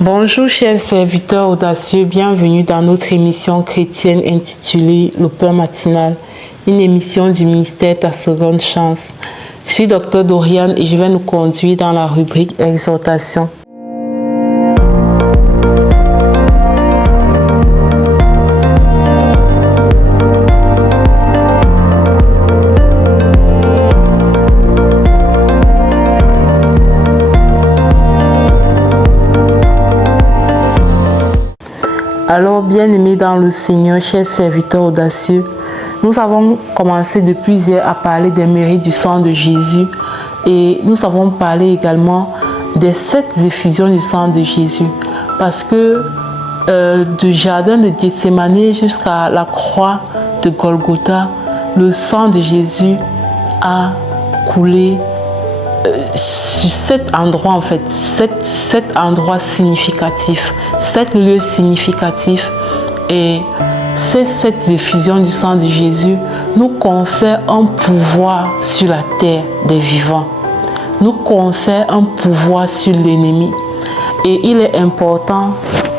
Bonjour chers serviteurs audacieux, bienvenue dans notre émission chrétienne intitulée Le Pain matinal, une émission du ministère Ta Seconde Chance. Je suis Dr Doriane et je vais nous conduire dans la rubrique Exhortation. Alors, bien-aimés dans le Seigneur, chers serviteurs audacieux, nous avons commencé depuis hier à parler des mérites du sang de Jésus et nous avons parlé également des 7 effusions du sang de Jésus parce que du jardin de Gethsémani jusqu'à la croix de Golgotha, le sang de Jésus a coulé sur 7 endroits en fait, 7 endroits significatifs, 7 lieux significatifs, et ces 7 effusions du sang de Jésus nous confèrent un pouvoir sur la terre des vivants, nous confèrent un pouvoir sur l'ennemi, et il est important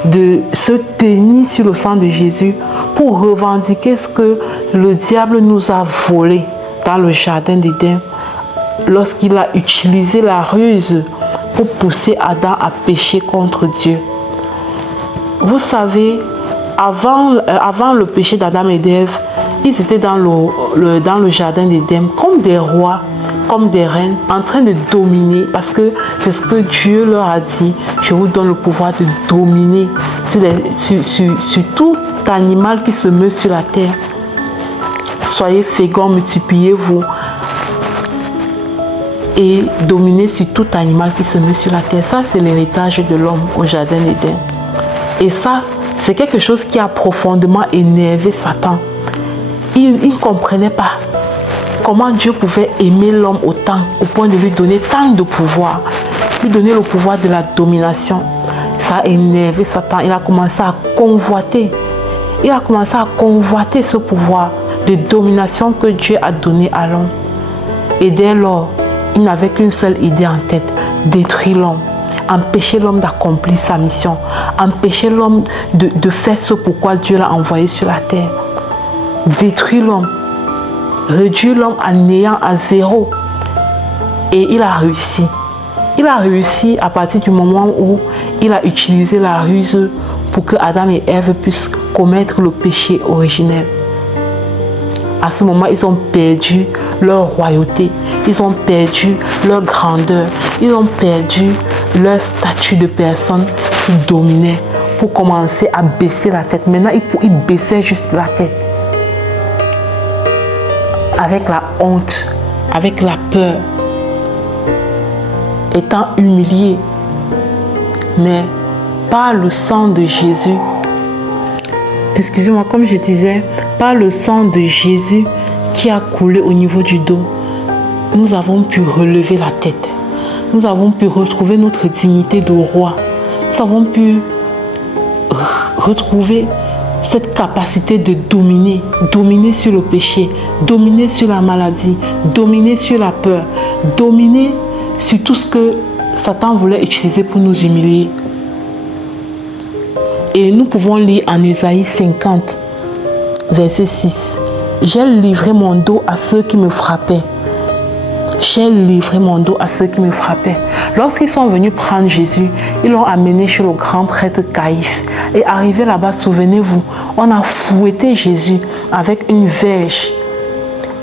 de se tenir sur le sang de Jésus pour revendiquer ce que le diable nous a volé dans le jardin d'Éden lorsqu'il a utilisé la ruse pour pousser Adam à pécher contre Dieu. Vous savez, avant le péché d'Adam et d'Ève, ils étaient dans le jardin d'Éden comme des rois, comme des reines, en train de dominer, parce que c'est ce que Dieu leur a dit: je vous donne le pouvoir de dominer sur tout animal qui se meut sur la terre. Soyez féconds, multipliez-vous et dominer sur tout animal qui se met sur la terre. Ça, c'est l'héritage de l'homme au jardin d'Éden. Et ça, c'est quelque chose qui a profondément énervé Satan. Il ne comprenait pas comment Dieu pouvait aimer l'homme autant, au point de lui donner tant de pouvoir, lui donner le pouvoir de la domination. Ça a énervé Satan. Il a commencé à convoiter. Il a commencé à convoiter ce pouvoir de domination que Dieu a donné à l'homme. Et dès lors, il n'avait qu'une seule idée en tête: détruire l'homme, empêcher l'homme d'accomplir sa mission, empêcher l'homme de faire ce pourquoi Dieu l'a envoyé sur la terre. Détruire l'homme, réduire l'homme à néant, à zéro. Et il a réussi. Il a réussi à partir du moment où il a utilisé la ruse pour que Adam et Ève puissent commettre le péché originel. À ce moment, ils ont perdu leur royauté, ils ont perdu leur grandeur, ils ont perdu leur statut de personne qui dominait pour commencer à baisser la tête. Maintenant, ils baissaient juste la tête. Avec la honte, avec la peur, étant humiliés. Mais par le sang de Jésus, excusez-moi, comme je disais, par le sang de Jésus qui a coulé au niveau du dos, nous avons pu relever la tête. Nous avons pu retrouver notre dignité de roi. Nous avons pu retrouver cette capacité de dominer sur le péché, dominer sur la maladie, dominer sur la peur, dominer sur tout ce que Satan voulait utiliser pour nous humilier. Et nous pouvons lire en Ésaïe 50, verset 6. J'ai livré mon dos à ceux qui me frappaient. J'ai livré mon dos à ceux qui me frappaient. Lorsqu'ils sont venus prendre Jésus, ils l'ont amené chez le grand prêtre Caïphe. Et arrivé là-bas, souvenez-vous, on a fouetté Jésus avec une verge.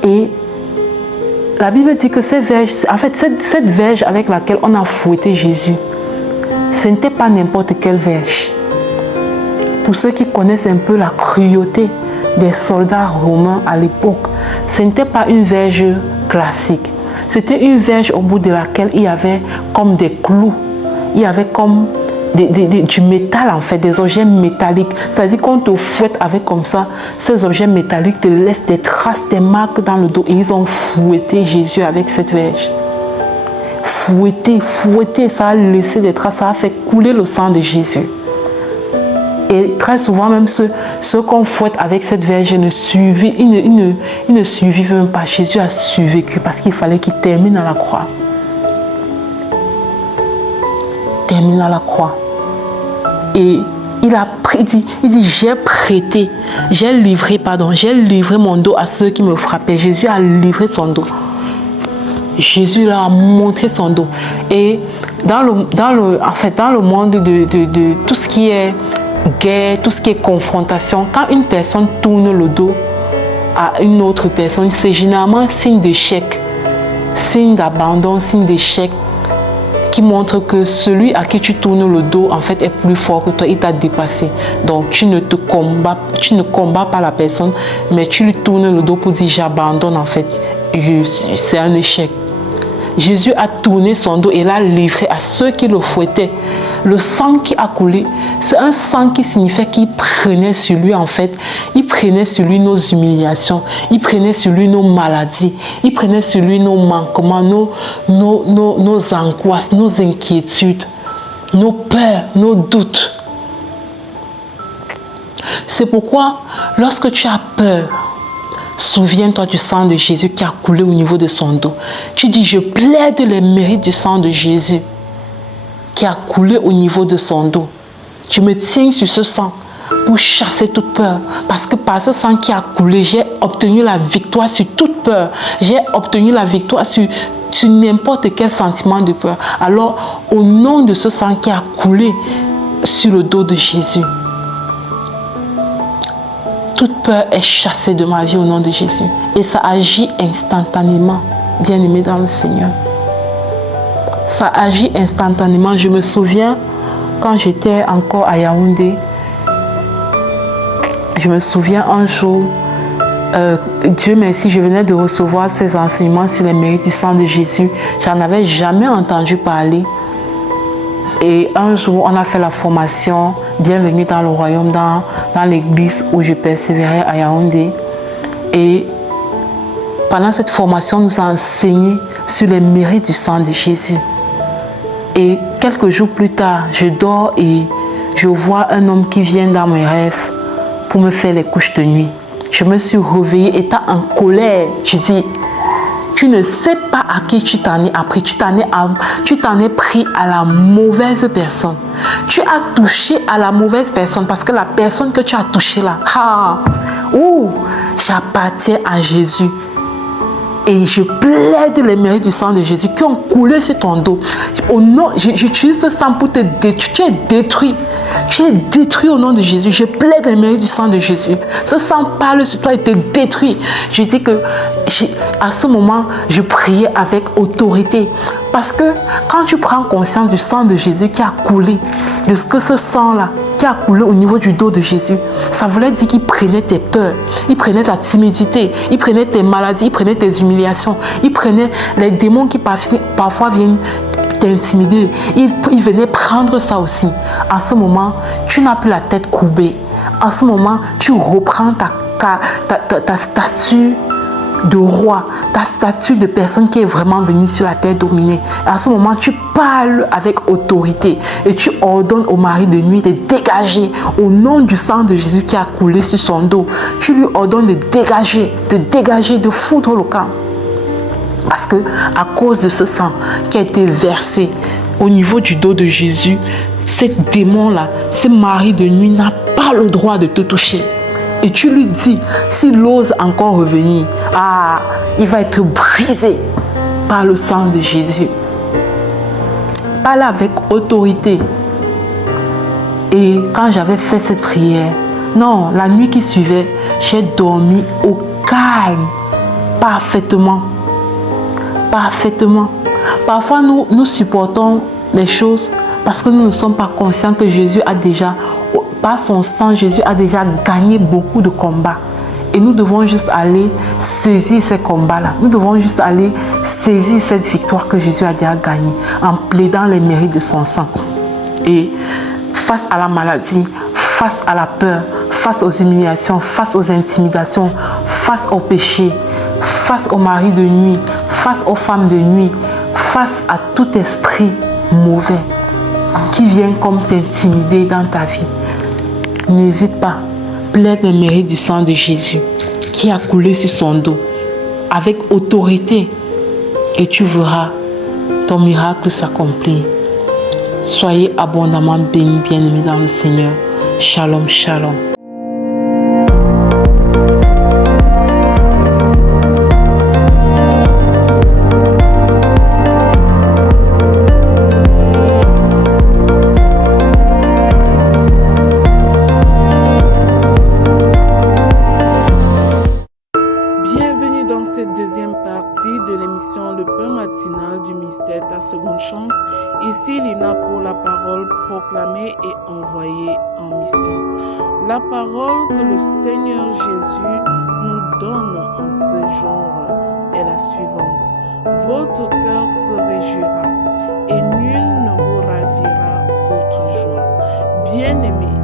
Et la Bible dit que cette verge avec laquelle on a fouetté Jésus, ce n'était pas n'importe quelle verge. Pour ceux qui connaissent un peu la cruauté des soldats romains à l'époque, ce n'était pas une verge classique. C'était une verge au bout de laquelle il y avait comme des clous. Il y avait comme du métal en fait, des objets métalliques. C'est-à-dire qu'on te fouette avec comme ça, ces objets métalliques te laissent des traces, des marques dans le dos. Et ils ont fouetté Jésus avec cette verge. Fouetté, ça a laissé des traces, ça a fait couler le sang de Jésus. Et très souvent, même ceux qu'on fouette avec cette verge ne survivent même pas. Jésus a survécu parce qu'il fallait qu'il termine à la croix. Termine à la croix. Et il dit, j'ai livré mon dos à ceux qui me frappaient. Jésus a livré son dos. Jésus leur a montré son dos. Et dans le monde de tout ce qui est guerre, tout ce qui est confrontation, quand une personne tourne le dos à une autre personne, c'est généralement signe d'échec, signe d'abandon, signe d'échec, qui montre que celui à qui tu tournes le dos en fait est plus fort que toi, il t'a dépassé. Donc tu ne combats pas la personne, mais tu lui tournes le dos pour dire j'abandonne en fait, c'est un échec. Jésus a tourné son dos et l'a livré à ceux qui le fouettaient. Le sang qui a coulé, c'est un sang qui signifiait qu'il prenait sur lui en fait, il prenait sur lui nos humiliations, il prenait sur lui nos maladies, il prenait sur lui nos manquements, nos angoisses, nos inquiétudes, nos peurs, nos doutes. C'est pourquoi lorsque tu as peur, souviens-toi du sang de Jésus qui a coulé au niveau de son dos. Tu dis, je plaide les mérites du sang de Jésus qui a coulé au niveau de son dos. Je me tiens sur ce sang pour chasser toute peur. Parce que par ce sang qui a coulé, j'ai obtenu la victoire sur toute peur. J'ai obtenu la victoire sur n'importe quel sentiment de peur. Alors, au nom de ce sang qui a coulé sur le dos de Jésus, toute peur est chassée de ma vie au nom de Jésus. Et ça agit instantanément, bien-aimé dans le Seigneur. Ça agit instantanément. Je me souviens, quand j'étais encore à Yaoundé, je me souviens un jour, Dieu merci, je venais de recevoir ces enseignements sur les mérites du sang de Jésus. J'en avais jamais entendu parler. Et un jour, on a fait la formation Bienvenue dans le royaume, dans l'église où je persévérais à Yaoundé. Et pendant cette formation, on nous a enseigné sur les mérites du sang de Jésus. Et quelques jours plus tard, je dors et je vois un homme qui vient dans mes rêves pour me faire les couches de nuit. Je me suis réveillée étant en colère. Je dis, tu ne sais pas à qui tu t'en es appris. Tu t'en es pris à la mauvaise personne. Tu as touché à la mauvaise personne parce que la personne que tu as touchée là, j'appartiens à Jésus. Et je plaide les mérites du sang de Jésus qui ont coulé sur ton dos. Au nom, j'utilise ce sang pour te détruire. Tu es détruit. Tu es détruit au nom de Jésus. Je plaide les mérites du sang de Jésus. Ce sang parle sur toi et te détruit. Je dis que à ce moment, je priais avec autorité. Parce que quand tu prends conscience du sang de Jésus qui a coulé, de ce que ce sang-là qui a coulé au niveau du dos de Jésus, ça voulait dire qu'il prenait tes peurs, il prenait ta timidité, il prenait tes maladies, il prenait tes humiliations, il prenait les démons qui parfois viennent t'intimider. Il venait prendre ça aussi. À ce moment, tu n'as plus la tête courbée. À ce moment, tu reprends ta statue de roi, ta statue de personne qui est vraiment venue sur la terre dominer. À ce moment, tu parles avec autorité et tu ordonnes au mari de nuit de dégager au nom du sang de Jésus qui a coulé sur son dos. Tu lui ordonnes de dégager, de foutre le camp. Parce que à cause de ce sang qui a été versé au niveau du dos de Jésus, ce démon-là, ce mari de nuit n'a pas le droit de te toucher. Et tu lui dis, s'il ose encore revenir, il va être brisé par le sang de Jésus. Parle avec autorité. Et quand j'avais fait cette prière, la nuit qui suivait, j'ai dormi au calme, parfaitement. Parfois, nous supportons les choses parce que nous ne sommes pas conscients que Jésus a déjà, par son sang, Jésus a déjà gagné beaucoup de combats. Et nous devons juste aller saisir ces combats-là. Nous devons juste aller saisir cette victoire que Jésus a déjà gagnée en plaidant les mérites de son sang. Et face à la maladie, face à la peur, face aux humiliations, face aux intimidations, face au péché, face au mari de nuit, face aux femmes de nuit, face à tout esprit mauvais qui vient comme t'intimider dans ta vie, n'hésite pas, plaide les mérites du sang de Jésus qui a coulé sur son dos avec autorité et tu verras ton miracle s'accomplir. Soyez abondamment bénis, bien-aimés dans le Seigneur. Shalom, shalom. Bienvenue dans cette deuxième partie de l'émission Le Pain Matinal du Mystère Ta Seconde Chance. Ici Lina pour la parole proclamée et envoyée en mission. La parole que le Seigneur Jésus nous donne en ce jour est la suivante. Votre cœur se réjouira et nul ne vous ravira votre joie. Bien-aimés,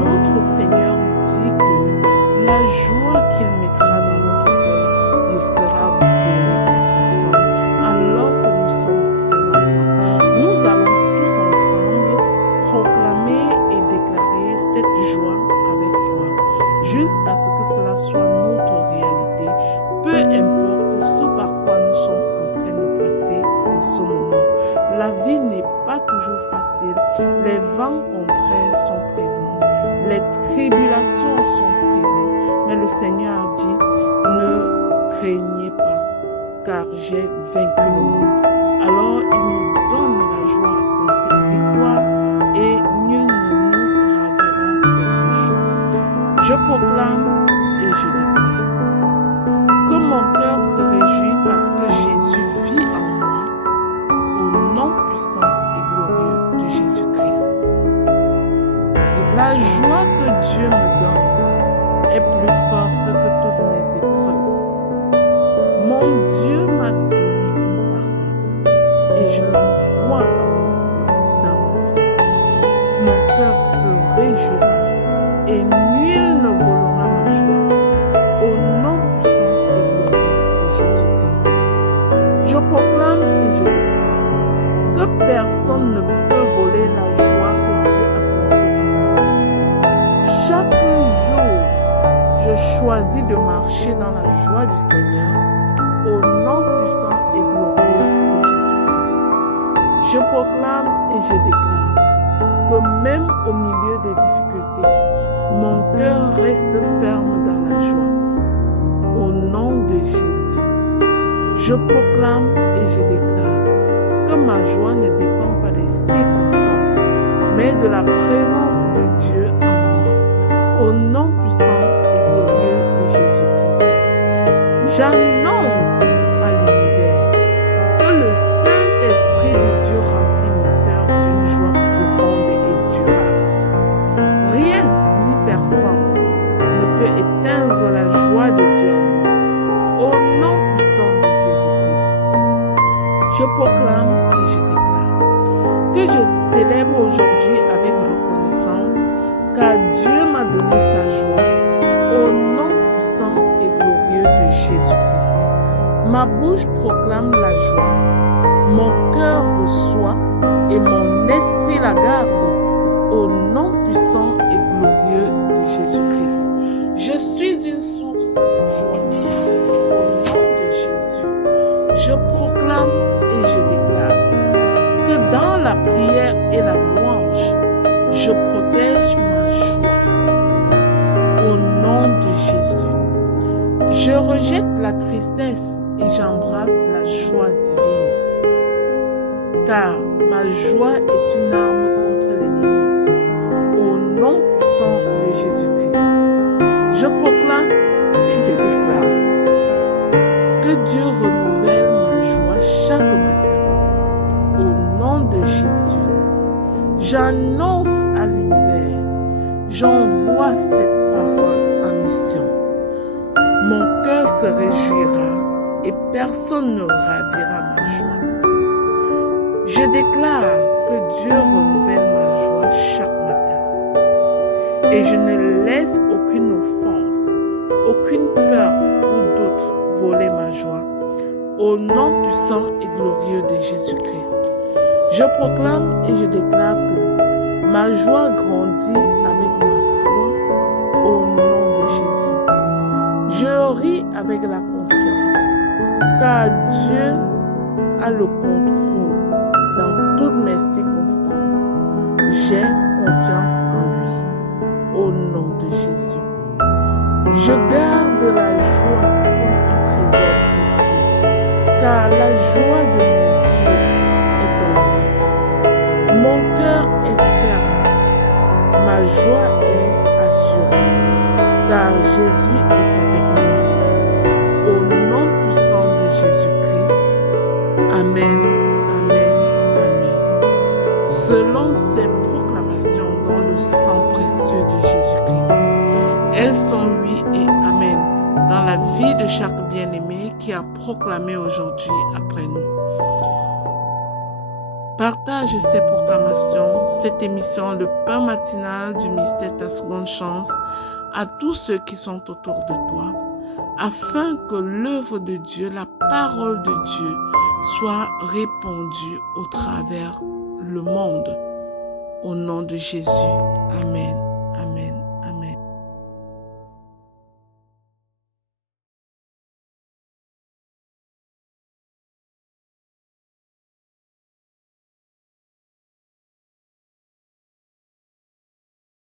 notre Seigneur dit que la joie qu'il mettra dans notre cœur ne sera volée par personne alors que nous sommes ses enfants. Nous allons tous ensemble proclamer et déclarer cette joie avec foi jusqu'à ce que cela soit notre réalité, peu importe ce par quoi nous sommes en train de passer en ce moment. La vie n'est pas toujours facile, les vents contraires sont présents, les tribulations sont présentes, mais le Seigneur a dit, ne craignez pas, car j'ai vaincu le monde. Alors il nous donne la joie dans cette victoire et nul ne nous ravira cette joie. Je proclame et je déclare que mon cœur se réjouit parce que Jésus vit en moi au nom puissant et glorieux de Jésus-Christ. La joie que Dieu me donne est plus forte que toutes mes épreuves. Mon Dieu m'a donné une parole et je l'envoie en mission dans ma vie. Mon cœur se réjouira et nul ne volera ma joie. Au nom puissant et glorieux de Jésus-Christ. Je proclame et je déclare que personne ne peut voler la joie que Dieu a placée en moi. Chaque jour, je choisis de marcher dans la joie du Seigneur au nom puissant et glorieux de Jésus-Christ. Je proclame et je déclare que même au milieu des difficultés, mon cœur reste ferme dans la joie. Au nom de Jésus, je proclame et je déclare que ma joie ne dépend pas des circonstances, mais de la présence de Dieu en moi. Au nom puissant et glorieux de Jésus-Christ. J'annonce à l'univers que le Saint-Esprit de Dieu remplit mon cœur d'une joie profonde et durable. Rien ni personne ne peut éteindre la joie de Dieu en moi. Au nom puissant de Jésus-Christ, je proclame et je déclare que je célèbre aujourd'hui avec reconnaissance car Dieu m'a donné sa joie. Au nom puissant et glorieux de Jésus-Christ. Ma bouche proclame la joie, mon cœur reçoit et mon esprit la garde. Au nom puissant et glorieux de Jésus-Christ. Je suis une source de joie. Au nom de Jésus, je proclame et je déclare que dans la prière et la louange, je protège ma joie. Au nom de Jésus, je rejette la tristesse et j'embrasse la joie divine. Car ma joie est une arme contre l'ennemi. Au nom puissant de Jésus-Christ, je proclame et je déclare que Dieu renouvelle ma joie chaque matin. Au nom de Jésus, j'annonce à l'univers, j'envoie cette parole en mission. Mon cœur se réjouira et personne ne ravira ma joie. Je déclare que Dieu renouvelle ma joie chaque matin. Et je ne laisse aucune offense, aucune peur ou doute voler ma joie. Au nom puissant et glorieux de Jésus-Christ. Je proclame et je déclare que ma joie grandit avec ma foi au nom de Jésus. Je ris avec la confiance, car Dieu a le contrôle dans toutes mes circonstances. j'ai confiance en lui. Au nom de Jésus. Je garde la joie comme un trésor précieux, car la joie de mon Dieu est en moi. Mon cœur est ferme, ma joie est assurée, car Jésus est avec moi. Au nom puissant de Jésus-Christ. Amen, amen, amen. Selon ces proclamations dans le sang précieux de Jésus-Christ, elles sont oui et amen dans la vie de chaque bien-aimé qui a proclamé aujourd'hui après nous. Partage ces proclamations, cette émission, le pain matinal du mystère Ta Seconde Chance, à tous ceux qui sont autour de toi, afin que l'œuvre de Dieu, la parole de Dieu, soit répandue au travers le monde. Au nom de Jésus. Amen.